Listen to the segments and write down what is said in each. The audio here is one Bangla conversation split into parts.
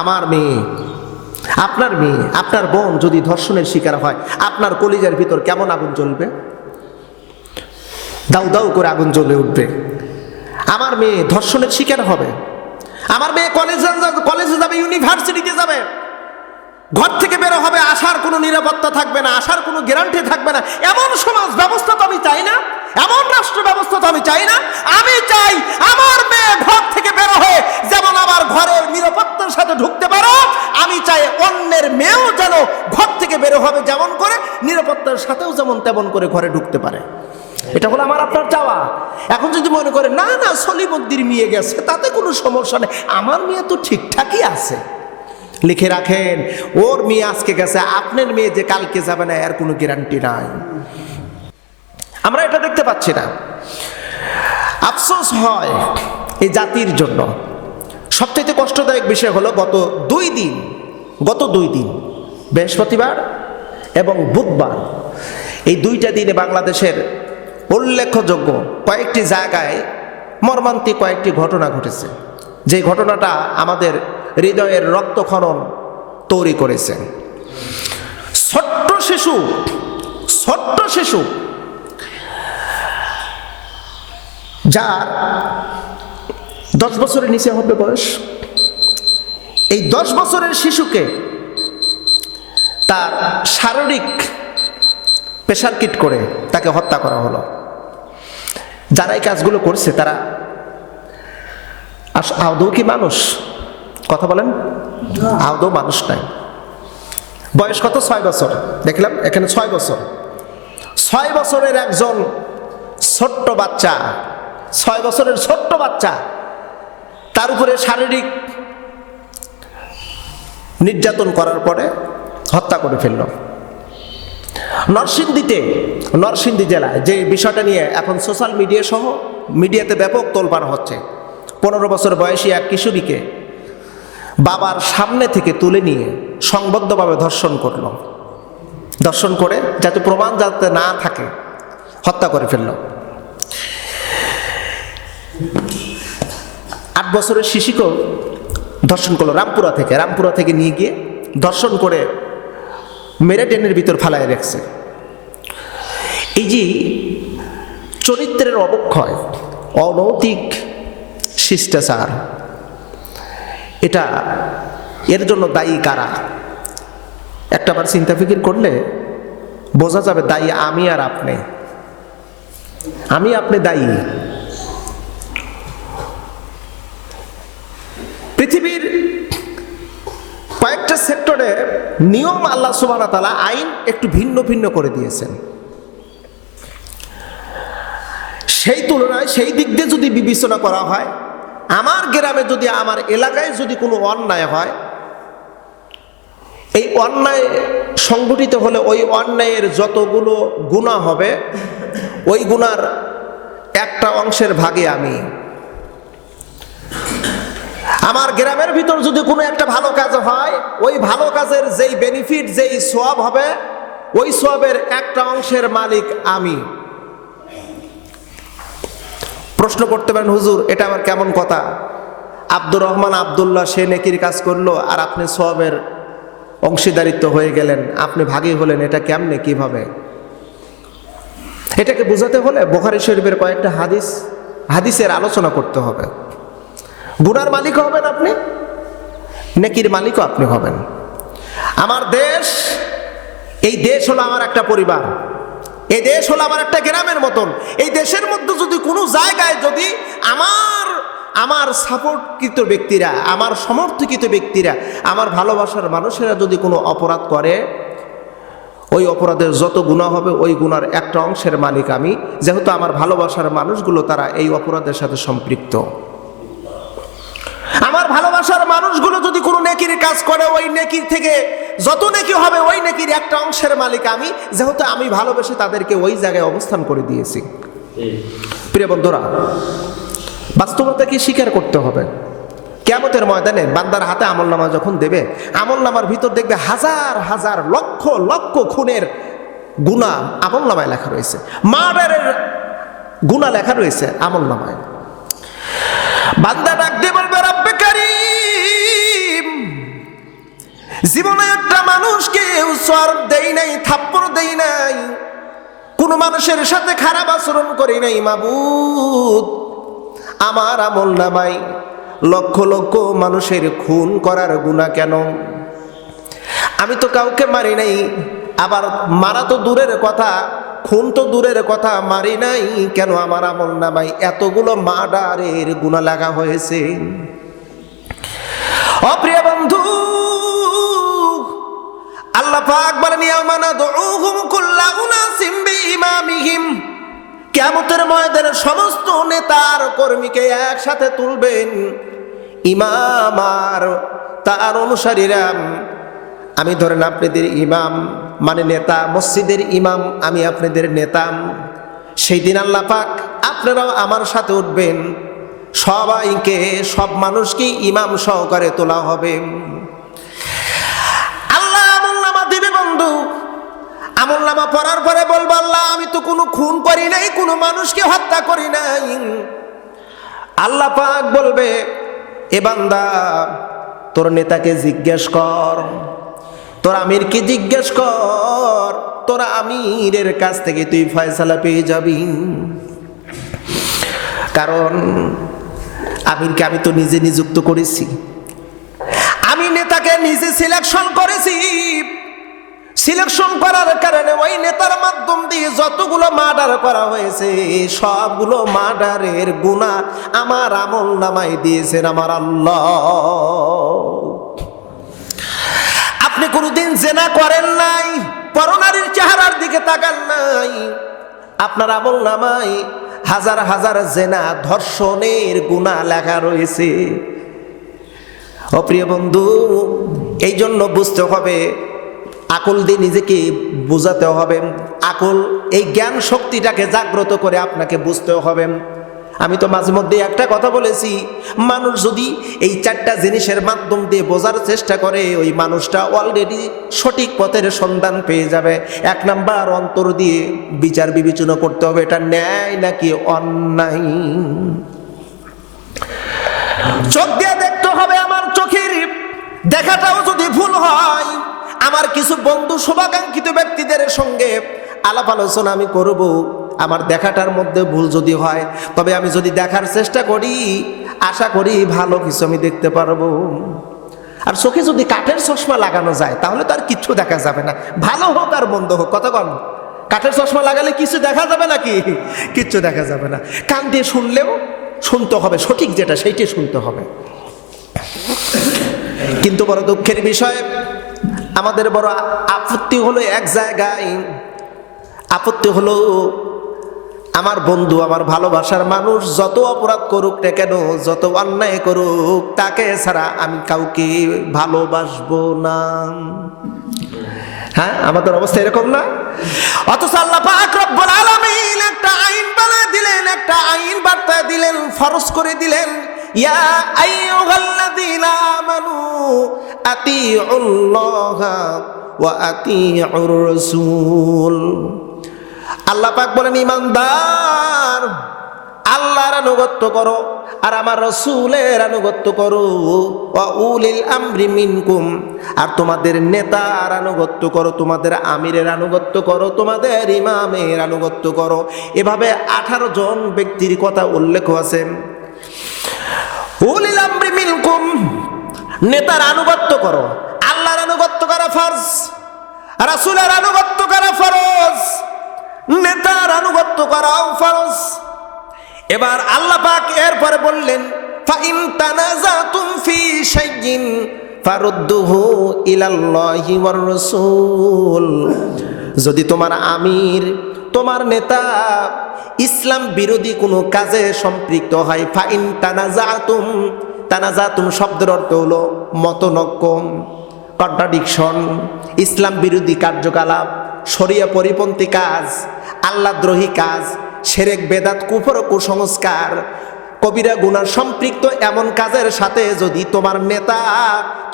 আমার মেয়ে, আপনার মেয়ে, আপনার বোন যদি ধর্ষণের শিকার হয়, আপনার কলিজার ভিতর কেমন আগুন জ্বলবে? দাউ দাউ করে আগুন জ্বলে উঠবে। আমার মেয়ে ধর্ষণের শিকার হবে, আমার মেয়ে কলেজে যাবে, ইউনিভার্সিটিতে যাবে, ঘর থেকে বেরো হবে, আসার কোনো নিরাপত্তা থাকবে না, আসার কোনো গ্যারান্টি থাকবে না। এমন সমাজ ব্যবস্থা তো আমি চাই না, এমন রাষ্ট্র ব্যবস্থা তো আমি চাই না। আমি চাই আমার মেয়ে ঘর থেকে বেরো হয়ে যেমন আমার ঘরের নিরাপত্তার সাথে ঢুকতে পারো, আমি চাই অন্যের মেয়েও যেন ঘর থেকে বেরো হবে যেমন করে, নিরাপত্তার সাথেও যেমন তেমন করে ঘরে ঢুকতে পারে। এটা হলো আমার আপনার চাওয়া। এখন যদি মনে করে না না সলিমুদ্দির মেয়ে গেছে তাতে কোনো সমস্যা নেই, আমার মেয়ে তো ঠিকঠাকই আছে, লিখে রাখেন, ওর মেয়ে আজকে গেছে, আপনার মেয়ে যে কালকে যাবে না এর কোনো গ্যারান্টি নাই। আমরা এটা দেখতে পাচ্ছি না। আফসোস হয় এই জাতির জন্য। সবচেয়ে কষ্টদায়ক বিষয় হলো গত দুই দিন বৃহস্পতিবার এবং বুধবার, এই দুইটা দিনে বাংলাদেশের উল্লেখযোগ্য কয়েকটি জায়গায় মর্মান্তিক কয়েকটি ঘটনা ঘটেছে, যে ঘটনাটা আমাদের হৃদয়ের রক্তক্ষরণ তৈরি করেছে। ছোট্ট শিশু যার 10 বছরের নিচে হবে বয়স, এই 10 বছরের শিশুকে তার শারীরিক প্রেশার কিট করে তাকে হত্যা করা হলো। যারা এই কাজগুলো করছে তারা আদৌ কি মানুষ? কথা বলেন, আদৌ মানুষ নাই। বয়স কত? 6 বছর। দেখলাম এখানে 6 বছর। 6 বছরের একজন ছোট্ট বাচ্চা, 6 বছরের ছোট্ট বাচ্চা, তার উপরে শারীরিক নির্যাতন করার পরে হত্যা করে ফেলল। নরসিংদী জেলায় যে বিষয়টা নিয়ে এখন সোশ্যাল মিডিয়া সহ মিডিয়াতে ব্যাপক তোলপাড় হচ্ছে, 15 বছর বয়সী এক কিশোরীকে বাবার সামনে থেকে তুলে নিয়ে সংবদ্ধভাবে ধর্ষণ করলো। ধর্ষণ করে যাতে প্রমাণ যাতে না থাকে হত্যা করে ফেলল। 8 বছরের শিশুকেও ধর্ষণ করলো রামপুরা থেকে নিয়ে গিয়ে ধর্ষণ করে মেরে ট্রেনের ভিতর ফালায় রেখেছে। এই যে চরিত্রের অবক্ষয়, অনৈতিক শিষ্টাচার, এর জন্য দায়ী কারা? একটাবার চিন্তা ফিকির করলে বোঝা যাবে দায়ী আমি আর আপনি দায়ী। পৃথিবীর কয়েকটা সেক্টরে নিয়ম আল্লাহ সুবহানাহু ওয়া তাআলা আইন একটু ভিন্ন ভিন্ন করে দিয়েছেন। সেই তুলনায় সেই দিক দিয়ে যদি বিবেচনা করা হয়, আমার গ্রামে যদি, আমার এলাকায় যদি কোনো অন্যায় হয়, এই অন্যায় সংগঠিত হলে ওই অন্যায়ের যতগুলো গুনাহ হবে ওই গুনার একটা অংশের ভাগে আমি। আমার গ্রামের ভিতর যদি কোনো একটা ভালো কাজ হয়, ওই ভালো কাজের যেই বেনিফিট, যেই সওয়াব হবে, ওই সওয়াবের একটা অংশের মালিক আমি। প্রশ্ন করতে পারেন, হুজুর এটা আমার কেমন কথা? আব্দুর রহমান আব্দুল্লাহ সে নেকির কাজ করলো আর আপনি সওয়াবের অংশীদারিত্ব হয়ে গেলেন, আপনি ভাগী হলেন, এটা কেমনে, কিভাবে? এটাকে বোঝাতে হলে বুখারী শরীফের কয়েকটা হাদিসের আলোচনা করতে হবে। গুনার মালিকও হবেন আপনি, নেকির মালিকও আপনি হবেন। আমার দেশ, এই দেশ হলো আমার একটা পরিবার, এই দেশ হলো আমার একটা গ্রামের মতন। এই দেশের মধ্যে যদি কোনো জায়গায় যদি আমার সাপোর্টকৃত ব্যক্তিরা, আমার সমর্থকৃত ব্যক্তিরা, আমার ভালোবাসার মানুষেরা যদি কোনো অপরাধ করে, ওই অপরাধের যত গুনাহ হবে ওই গুনার একটা অংশের মালিক আমি, যেহেতু আমার ভালোবাসার মানুষগুলো তারা এই অপরাধের সাথে সম্পৃক্ত। আমার ভালোবাসার মানুষগুলো যদি কোনো নেকির কাজ করে, ওই নেকির থেকে যত নেকি হবে ওই নেকির একটা অংশের মালিক আমি, যেহেতু আমি ভালোবেসে তাদেরকে ওই জায়গায় অবস্থান করে দিয়েছি। প্রিয় বন্ধুরা, বাস্তবতাকে স্বীকার করতে হবে। কিয়ামতের ময়দানে বান্দার হাতে আমলনামা যখন দেবে, আমলনামার ভিতর দেখবে হাজার হাজার লক্ষ লক্ষ খুনের গুনাহ আমলনামায় লেখা রয়েছে, মার্ডারের গুনাহ লেখা রয়েছে আমলনামায়। বান্দা ডাক দিয়ে বলবে, রব্বে কারীম জীবনে একটা মানুষকে সর দেই নাই, থাপ্পড় দেই নাই, কোন মানুষের সাথে খারাপ আচরণ করি নাই। মাবুদ, আমার আমল নামায় লক্ষ লক্ষ মানুষের খুন করার গুনাহ কেন? আমি তো কাউকে মারি নাই, আবার মারা তো দূরের কথা, খুন তো দূরের কথা, মারি নাই কেন? আমার আমল নামায় এতগুলো মার্ডারের গুনাহ লাগা হয়েছে। অপ্রিয় বন্ধু, আল্লাহ পাক বলেন ইয়াওমা নাদউহুম কুল্লা উনাসিম বিইমামিহিম, কিয়ামতের ময়দানে সমস্ত নেতার কর্মীকে একসাথে তুলবেন। ইমাম আর তার অনুসারীরা, আমি ধরেন আপনাদের ইমাম মানে নেতা, মসজিদের ইমাম, আমি আপনাদের নেতা। সেই দিন আল্লাহ পাক আপনারাও আমার সাথে উঠবেন, সবাইকে, সব মানুষকে ইমাম সহকারে তোলা হবে। আল্লাহ আমলনামা দিবে বন্ধু। আমলনামা পড়ার পরে বলবো, আল্লাহ আমি তো কোনো খুন করি নাই, কোনো মানুষকে হত্যা করি নাই। আল্লাহ পাক বলবে, এ বান্দা তোর নেতাকে জিজ্ঞেস কর, তোর আমিরকে জিজ্ঞেস কর, তোর আমিরের কাছ থেকে তুই ফয়সালা পেয়ে যাবি। কারণ আমিরকে আমি তো নিজে নিযুক্ত করেছি, আমি নেতাকে নিজে সিলেকশন করেছি। সিলেকশন করার কারণে ওই নেতার মাধ্যম দিয়ে যতগুলো মার্ডার করা হয়েছে সবগুলো মার্ডারের গুনাহ আমার আমল নামায় দিয়েছেন আমার আল্লাহ। আপনি কোনোদিন জেনা করেন নাই, পরনারীর চেহারার দিকে তাকান নাই, আপনার আমল নামায় হাজার হাজার জেনা, ধর্ষণের গুনাহ লেখা রয়েছে। ও প্রিয় বন্ধু, এই জন্য বুঝতে হবে, আকল দিয়ে নিজেকে বোঝাতে হবে। আকল, এই জ্ঞান শক্তিটাকে জাগ্রত করে আপনাকে বুঝতে হবে। আমি তো মাঝে মধ্যে একটা কথা বলেছি, মানুষ যদি এই চারটা জিনিসের মাধ্যম দিয়ে বোঝার চেষ্টা করে, ওই মানুষটা অলরেডি সঠিক পথের সন্ধান পেয়ে যাবে। এক নাম্বার, অন্তর দিয়ে বিচার বিবেচনা করতে হবে, এটা ন্যায় নাকি অন্যায়। চোখ দিয়ে দেখতে হবে, আমার চোখের দেখাটাও যদি ভুল হয়, আমার কিছু বন্ধু শুভাকাঙ্ক্ষিত ব্যক্তিদের সঙ্গে আলাপ আলোচনা আমি করব, আমার দেখাটার মধ্যে ভুল যদি হয়, তবে আমি যদি দেখার চেষ্টা করি, আশা করি ভালো কিছু আমি দেখতে পারবো। আর চোখে যদি কাঠের চশমা লাগানো যায় তাহলে তো আর কিচ্ছু দেখা যাবে না, ভালো হোক আর মন্দ হোক। কতক্ষণ কাঠের চশমা লাগালে কিছু দেখা যাবে নাকি? কিচ্ছু দেখা যাবে না। কান দিয়ে শুনলেও শুনতে হবে, সঠিক যেটা সেইটাই শুনতে হবে। কিন্তু বড় দুঃখের বিষয়, আমাদের বড় আপত্তি হলো এক জায়গায়। আপত্তি হলো, আমার বন্ধু, আমার ভালোবাসার মানুষ যত অপরাধ করুক না কেন, যত অন্যায় করুক, তাকে ছাড়া আমি কাউকে ভালোবাসবো না। হ্যাঁ, আমাদের অবস্থা এরকম না? অথচ আল্লাহ পাক রব্বুল আলামিন একটা আইন বানায় দিলেন, একটা আইন বার্তা দিলেন, ফরজ করে দিলেন, ইয়া আইয়ুহাল্লাযীনা আমানু আতিউল্লাহা ওয়া আতিউর রাসূল। আল্লাহ পাক বলেন, ঈমানদার, আল্লাহর আনুগত্য করো আর আমার রাসূলের আনুগত্য করো। ওয়া উলিল আমরি মিনকুম, আর তোমাদের নেতার আনুগত্য করো, তোমাদের আমিরের আনুগত্য করো, তোমাদের ইমামের আনুগত্য করো। এভাবে 18 জন ব্যক্তির কথা উল্লেখ আছে। উলিল আমরি মিনকুম, নেতার আনুগত্য করো, আল্লাহর আনুগত্য করা ফরজ, রাসূলের আনুগত্য করা ফরজ, নেতার আনুগত্য করাও ফরজ। এবার আল্লাহ পাক এরপরে বললেন, ফাইন তানাজাতুম ফি শাইইন ফারুদ্দুহু ইলাল্লাহি ওয়ার রাসূল। যদি তোমার আমির, তোমার নেতা ইসলাম বিরোধী কোনো কাজে সম্পৃক্ত হয়, ফাইন তানাজাতুম, তানাজাতুম শব্দের অর্থ হলো মতনৈক্য, কন্ট্রাডিকশন, ইসলাম বিরোধী কার্যকলাপ, শরিয়া পরিপন্থী কাজ, আল্লাহদ্রোহী কাজ, শিরক বেদাত কুফর কুসংস্কার, কবিরা গুনাহ সম্পৃক্ত এমন কাজের সাথে যদি তোমার নেতা,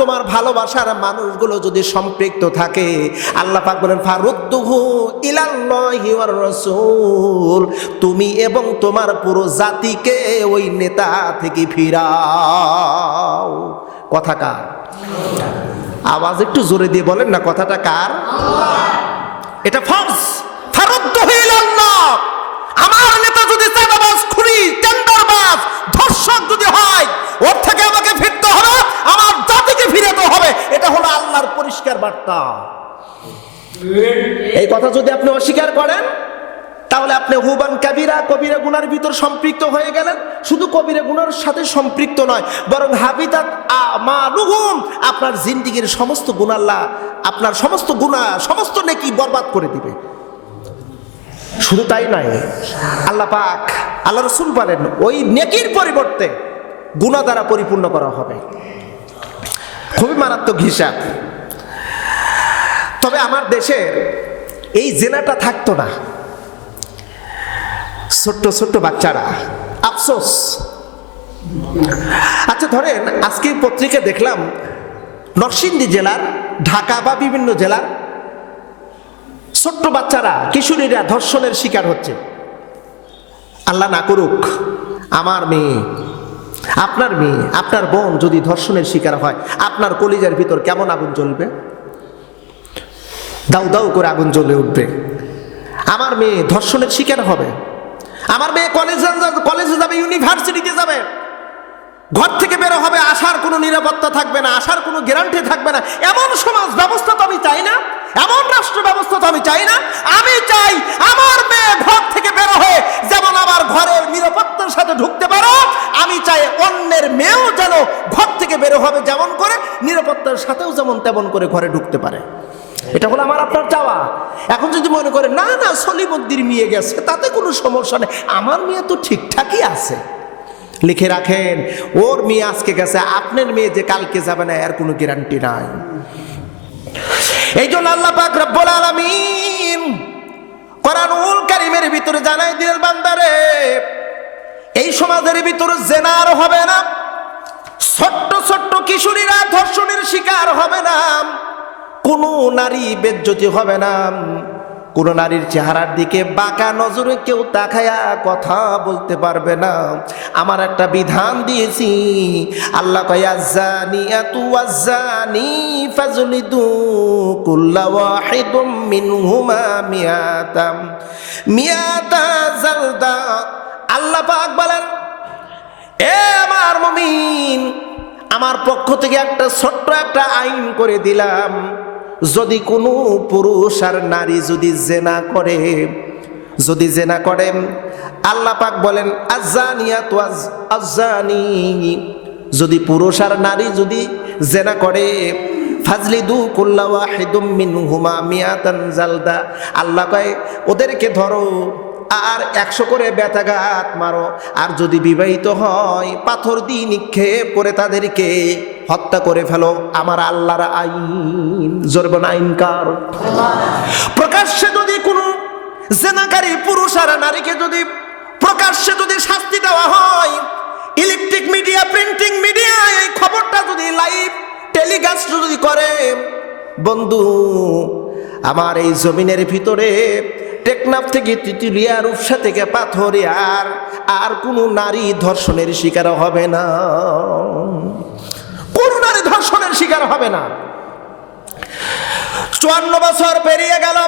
তোমার ভালোবাসার মানুষগুলো যদি সম্পৃক্ত থাকে, আল্লাহ পাক বলেন, ফারুদ্দুহু ইলাল্লাহি ওয়ার রাসূল, তুমি এবং তোমার পুরো জাতিকে ওই নেতা থেকে ফিরাও। কথা কার? আওয়াজ একটু জোরে দিয়ে বলেন না, কথাটা কার? এটা ফরজ, ফারুদ্দুহু ইলাল্লাহ। আমার নেতা যদি চাঁদাবাজ, খুনি, টেন্ডারবাজ, ধর্ষক যদি হয়, ওর থেকে আমাকে ফিরতে হবে, আমার জাতিকে ফিরাতে হবে। এটা হলো আল্লাহর পরিষ্কার বার্তা। এই কথা যদি আপনি অস্বীকার করেন, তাহলে আপনি হুবান কাবিরা, কবিরা গুনার ভিতর সম্পৃক্ত হয়ে গেলেন। শুধু কবিরা গুনার সাথে সম্পৃক্ত নয়, বরং হাবিতাত আমালুহুম, আপনার জিন্দেগির সমস্ত গুনাহ, আল্লাহ আপনার সমস্ত গুনাহ, সমস্ত নেকি বরবাদ করে দিবে। শুধু তাই নয়, আল্লাহ পাক, আল্লাহ রাসূল বলেন, ওই নেকির পরিবর্তে গুনাহ দ্বারা পরিপূর্ণ করা হবে। খুবই মারাত্মক হিসাব। তবে আমার দেশে এই জেনাটা থাকতো না। ছোট্ট ছোট্ট বাচ্চারা, আফসোস। আচ্ছা ধরেন, আজকে পত্রিকা দেখলাম নরসিংদী জেলার, ঢাকা বা বিভিন্ন জেলার ছোট্ট বাচ্চারা, কিশোরীরা ধর্ষণের শিকার হচ্ছে। আল্লাহ না করুক, আমার মেয়ে, আপনার মেয়ে, আপনার বোন যদি ধর্ষণের শিকার হয়, আপনার কলিজার ভিতর কেমন আগুন জ্বলবে? দাউ দাউ করে আগুন জ্বলে উঠবে। আমার মেয়ে ধর্ষণের শিকার হবে, আমার মেয়ে কলেজে যাবে, ইউনিভার্সিটিতে যাবে, ঘর থেকে বেরো হবে, আসার কোনো নিরাপত্তা থাকবে না, আসার কোনো গ্যারান্টি থাকবে না। এমন সমাজ ব্যবস্থা তো আমি চাই না, এমন রাষ্ট্র ব্যবস্থা তো আমি চাই না। আমি চাই আমার মেয়ে ঘর থেকে বেরো হয়ে যেমন আমার ঘরের নিরাপত্তার সাথে ঢুকতে পারো, আমি চাই অন্যের মেয়েও যেন ঘর থেকে বেরো হবে যেমন করে, নিরাপত্তার সাথেও যেমন তেমন করে ঘরে ঢুকতে পারে। এটা হলো আমার আপনার চাওয়া। এখন যদি মনে করে না না সলিমুদ্দির মেয়ে গেছে, তাতে কোনো সমস্যা নেই, আমার মেয়ে তো ঠিকঠাকই আছে, লিখে রাখেন, ওর মেয়ে আজকে গেছে, আপনার মেয়ে যে কালকে যাবে না এর কোনো গ্যারান্টি নাই। এই জন্য আল্লাহ পাক রব্বুল আলামিন কোরআনুল কারীমের ভিতরে জানাই দিলেন, বান্দারে, এই সমাজের ভিতরে জিনা আর হবে না, ছোট্ট ছোট্ট কিশোরীরা ধর্ষণের শিকার হবে না, কোনো নারী বেজ্জতি হবে না, কোন নারীর চেহারার দিকে বাঁকা নজরে কেউ তাকায়া কথা বলতে পারবে না। আমার একটা বিধান দিয়েছি, আল্লাহ কয়, আয-যানিয়াতু ওয়াজ-যানি ফাজলিদু কুল্লা ওয়াহিদুম মিনহুমা মিয়াতা জালদা। আল্লাহ পাক বলেন, এ আমার মুমিন, আমার পক্ষ থেকে একটা ছোট্ট একটা আইন করে দিলাম, যদি কোনো পুরুষ আর নারী যদি জেনা করে, আল্লাহ পাক বলেন, আয-যানিয়াতু আয-যানি, যদি পুরুষ আর নারী যদি জেনা করে, ফাজলিদু কুল্লা ওয়াহিদুম মিনহুমা মিয়াতান জালদা, আল্লাহ কয় ওদেরকে ধরো আর 100 করে বেতাঘাত মারো, আর যদি বিবাহিত হয় পাথর দিয়ে নিক্ষেপ করে তাদেরকে হত্যা করে ফেলো। আমার আল্লাহর আইন, জোরবন আইন কার? প্রকাশ্যে যদি কোনো জেনাকারী পুরুষ আর নারীকে যদি প্রকাশ্যে যদি শাস্তি দেওয়া হয়, ইলেকট্রিক মিডিয়া, প্রিন্টিং মিডিয়া এই খবরটা যদি লাইভ টেলিকাস্ট যদি করে, বন্ধু আমার এই জমিনের ভিতরে টেকনাফ থেকে তিতুলিয়া, রূপসা থেকে পাথরিয়ার আর কোনো নারী ধর্ষণের শিকার হবে না, কোন নারী ধর্ষণের শিকার হবে না। 54 বছর পেরিয়ে গেল,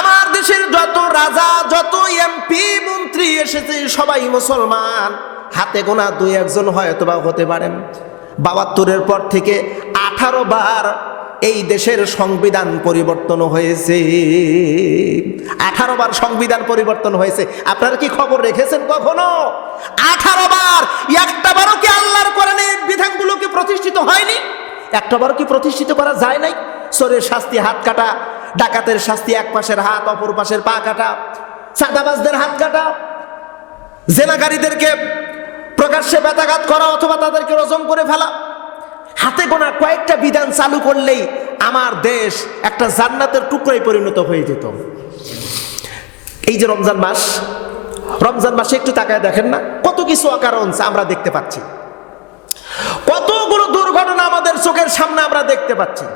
আমার দেশের যত রাজা, যত এমপি মন্ত্রী এসেছে সবাই মুসলমান, হাতে গোনা 2-1 হয়তোবা হতে পারেন। 72-এর পর থেকে 18 বার এই দেশের সংবিধান পরিবর্তন হয়েছে, 18 বার সংবিধান পরিবর্তন হয়েছে। আপনারা কি খবর রেখেছেন কখনো? 18 বার, একটা বারও কি আল্লাহর কোরআনের বিধানগুলো কি প্রতিষ্ঠিত হয়নি? একটা বারও কি প্রতিষ্ঠিত করা যায় নাই? চোরের শাস্তি হাত কাটা, ডাকাতের শাস্তি এক পাশের হাত অপর পাশের পা কাটা, চাঁদাবাজদের হাত কাটা, জেনাকারীদেরকে প্রকাশ্যে বেতাঘাত করা অথবা তাদেরকে রজম করে ফেলা। হাতে গোনা কয়েকটা বিধান চালু করলেই আমার দেশ একটা জান্নাতের টুকরায় পরিণত হয়ে যেত। এই যে রমজান মাসে একটু তাকায় দেখেন না, কত কিছু অকারণ আমরা দেখতে পাচ্ছি, কতগুলো দুর্ঘটনা আমাদের চোখের সামনে আমরা দেখতে পাচ্ছি।